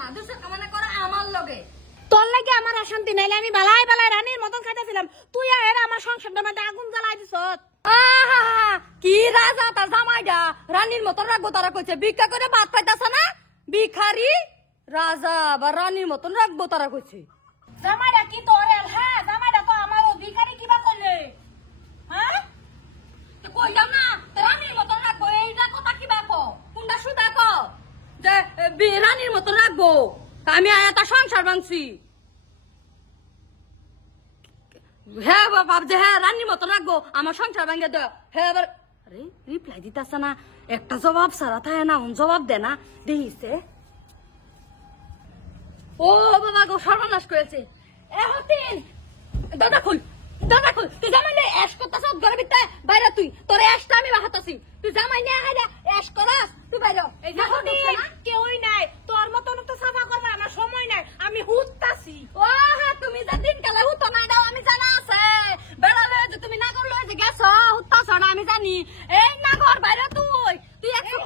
না দুসর কামনা করে আমার লগে তোর লাগে আমার অশান্তি নাইলে আমি বালাই বালাই রানীর মতন খাইতেছিলাম তুই আর আমার সংসারটার মধ্যে আগুন জ্বালাই দিছ। কি রাজা তার জামাইটা রানীর মতন রাখবো তারা কইছে ভিক্ষা করে ভাত পাইতাছে না ভিখারি রাজা বা রানীর মতন রাখবো তারা কইছে। জামাইটা কি তোর হ্যাঁ জামাইটা তো আমার ভিখারি কিবা করলে হ্যাঁ কইলাম না রানীর মতন রাখবো এইটা কথা কিবা কো কোনটা সুদা কো যে রানীর মতন রাখবো আমি আয়াতা সংসার ভাঙছি। হ্যাঁ ভাবছে হ্যাঁ রানীর মতন রাখবো আমার সংসার ভাঙে দে হ্যাঁ এবার আরে রিপ্লাই দিতেছে না একটা জবাব সারা থাকে না জবাব দে না দেখিছে ও বাবা গো সর্বনাশ করেছে এখন দাদা খুল তুই জামাই নিয়ে অ্যাশ করতেছ ঘরের ভিতরে বাইরে তুই তোর অ্যাশটা আমি বাহাতাছি তুই জামাই নিয়ে হাইরা অ্যাশ করস তুই বাইরে এই যে কেউই নাই তোর মতন তো সাফা করবে আমার সময় নাই আমি হুততাছি। ও হ্যাঁ তুমি যে দিন কালে হুতো না দাও আমি জানা আছে বেড়া লয়ে যে তুমি না করলো যে গেছো হুতাছ না আমি জানি এই না ঘর বাইরে তুই একটু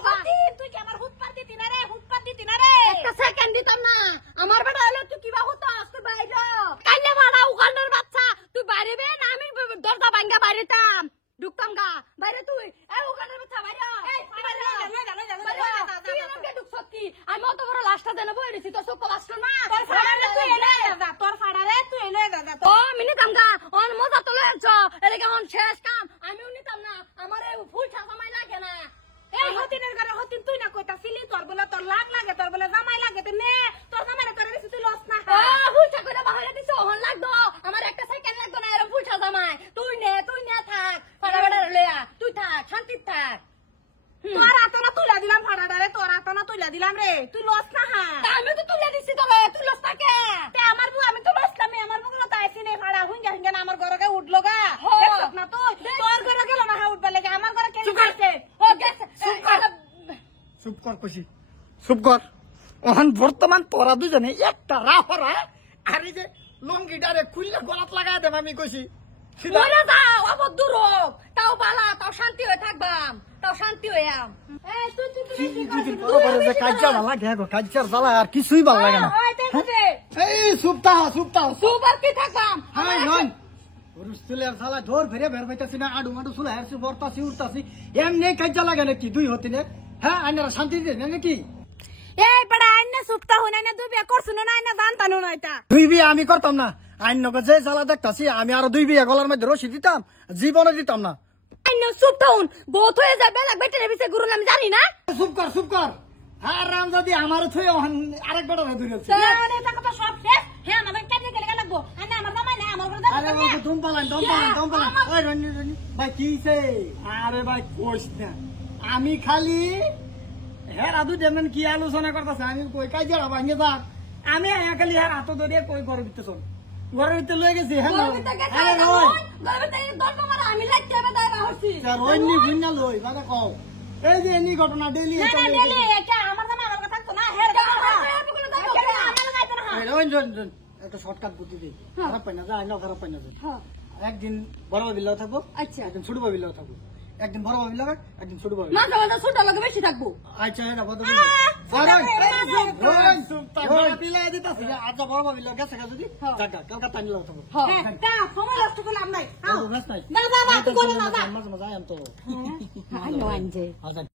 তুই কি আমার হুতপার দিতি না রে হুতপার দিতি না রে একটা সেকেন্ড দিতাম না আমার বেটা হলো তুই কিবা হুতাছ তুই বাইরে কাইলে ভাড়া উগান্ডার বাচ্চা তুই বাইরে বে না আমি দরজা ভাঙ্গা বাইরেতাম ঢুকতাম গা বাইরে তুই এই উগান্ডার বাচ্চা বাইরে তুই আমাকে ঢুকছ কি আমি অত বড় লাশটা দেন বই রেছি তোর চোখ বাস্ত না তোর ফাড়ারে তুই এনে যা তোর ফাড়ারে তুই এনে যা ও মিনিতাম গা অন মজা তো লয়েছ এর কেমন শেষ কাম আমিও নিতাম না আমার এই ফুল ছামাই লাগে না এই হতিনের ঘরে হতিন তুই না কইতাছিলি তোর বলে তোর লাগ লাগে তোর বলে জামাই লাগে তে নে তোর জামাইরে তোর বেশি তুই লস না ও ফুল ছা কইরা বাহারে দিছ হন লাগতো আমার একটা সেকেন্ড লাগতো না এরকম ফুল ছা জামাই তুই নে থাক ফাড়া ফাড়া লয়া তুই থাক শান্তি থাক তোর আতনা তুইলা দিলাম ফাড়াটারে তোর আতনা তুইলা দিলাম রে তুই লস না আমি তো তুলে দিছি তবে তুই লস থাকে তে আমার বউ আমি তো লস না আমার বউ তো আইছি নে ফাড়া হুঙ্গা হুঙ্গা না আমার ঘরে উঠলো গা দেখছ না তুই তোর ঘরে গেল না উঠবা লাগে আমার ঘরে কেন খাইছে ও গেছে চুপ কর কইছি চুপ কর ওখান বর্তমান তোরা দুজনে একটা রাহরা আর এই যে লঙ্গিটারে খুললে গলাত লাগাই দেব আমি কইছি মরে যাও আবার দূর হোক তাও বালা তাও শান্তি হয়ে থাকবাম তাও শান্তি হয়ে আম এই তুই যে কাজ্জা ভালো লাগে গো কাজ্জার জ্বালা আর কিছুই ভালো লাগে না এই চুপতা সুপার কি থাকবাম হাই নন রুস্তুলের জ্বালা ধর ফেরে বের হইতাছি না আডু মাডু চুলা হেরছি বর্তাছি উঠতাছি এমনি কাজ্জা লাগে নাকি দুই হতিনে হ্যাঁ আইনারা শান্তি দিতে নাকি এই বড় আইনা সুপ্তা হইনা না দুই বিয়া করছ না আইনা জানতানো না এটা দুই বিয়ে আমি করতাম না আইন নগর যে জ্বালা দেখতাছি আমি আরো দুই বিয়ে গলার মধ্যে রশি দিতাম জীবনে দিতাম না আইনো সুপটাউন বহুত হয়ে যাবে লাগ বেটারে বিছে গুরু আমি জানি না চুপ কর হ্যাঁ রাম যদি আমার থুয়ে আরেক বেটা ধরেছে এটা কথা সব শেষ হ্যাঁ আমাদের কাজে গেলে লাগবো আইনা আমার জামাই না আমার ঘরে আরে বাবু দম পালান ওই রনি ভাই কিছে আরে ভাই কোশ না আমি খালি হ্যাঁ রাধু যেমন কি আলোচনা করতেছে আমি কই কাজে ভাঙে যা আমি খালি হ্যাঁ হাত ধরে কই ঘরের ভিতরে লয়ে গেছি হ্যাঁ আমি লাগতে হবে তাই বাহছি রইনি ভুইনা লই বাবা কও এই যে এনি ঘটনা ডেইলি না ডেলি এটা আমার জামাই আমার কথা থাকতো না হের রইন একটা শর্টকাট বুদ্ধি দিই খারাপ পাই না যা আইনা খারাপ পাই না একদিন বড় ভাবির লগে থাকবো আচ্ছা একদিন ছোট ভাবির লগে থাকবো একদিন বড় ভাবির লগে একদিন ছোট ভাবির মাঝে মাঝে ছোট লাগে বেশি থাকবো আচ্ছা এটা বড় আচ্ছা বড় ভাবির লগে গেছে যদি জায়গা কালকা টাইম লগে থাকবো হ্যাঁ তা সময় নষ্ট করলাম নাই নাই না তুই করে না মাঝে মাঝে আইম তো আইনো আনজে আচ্ছা